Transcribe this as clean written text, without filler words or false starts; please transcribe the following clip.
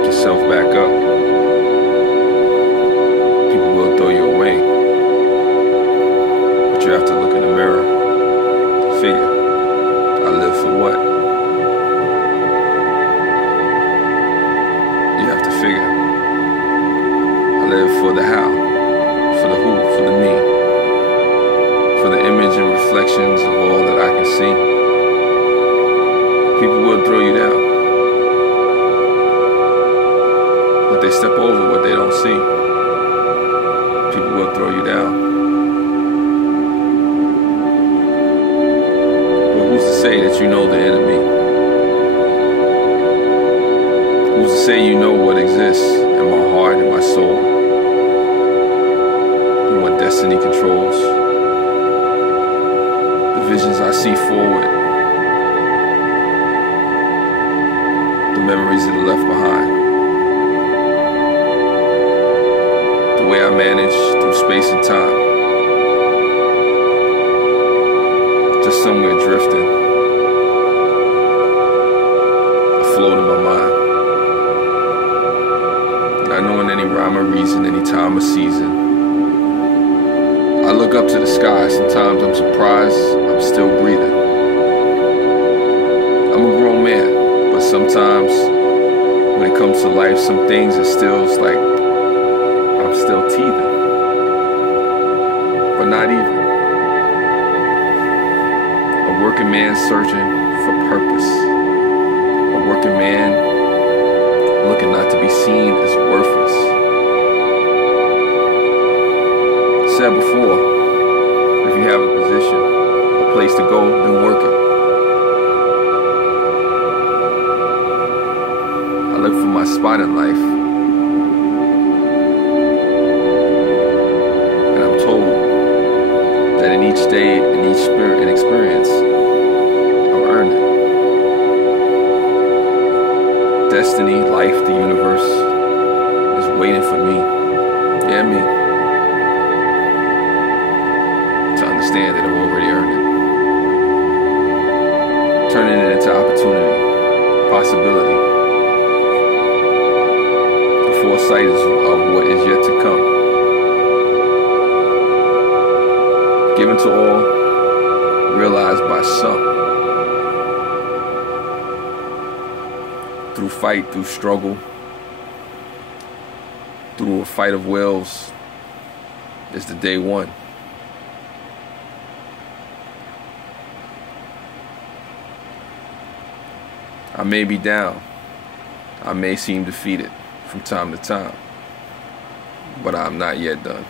pick yourself back up. People will throw you away, but you have to look in the mirror to figure, I live for what? You have to figure, I live for the how, for the who, for the me, for the image and reflections of all that I can see. People will throw you down, but they step over what they don't see. People will throw you down. But who's to say that you know the enemy? Who's to say you know what exists in my heart and my soul, and what destiny controls? The visions I see forward, the memories that are left behind, the way I manage through space and time, just somewhere drifting, afloat in my mind, not knowing any rhyme or reason, any time or season. I look up to the sky, sometimes I'm surprised I'm still breathing. I'm a grown man, but sometimes when it comes to life, some things it still like I'm still teething, but not even. A working man searching for purpose. A working man looking not to be seen as worthless. Said before, if you have a position, a place to go, then work it. I look for my spot in life, and I'm told that in each day, in each spirit and experience, I've earned it. Destiny, life, the universe is waiting for me, yeah, me, to understand that I've already earned it. Turning it into opportunity, possibility. The foresight of what is yet to come. Given to all, realized by some. Through fight, through struggle, through a fight of wills, is the day one. I may be down, I may seem defeated from time to time, but I'm not yet done.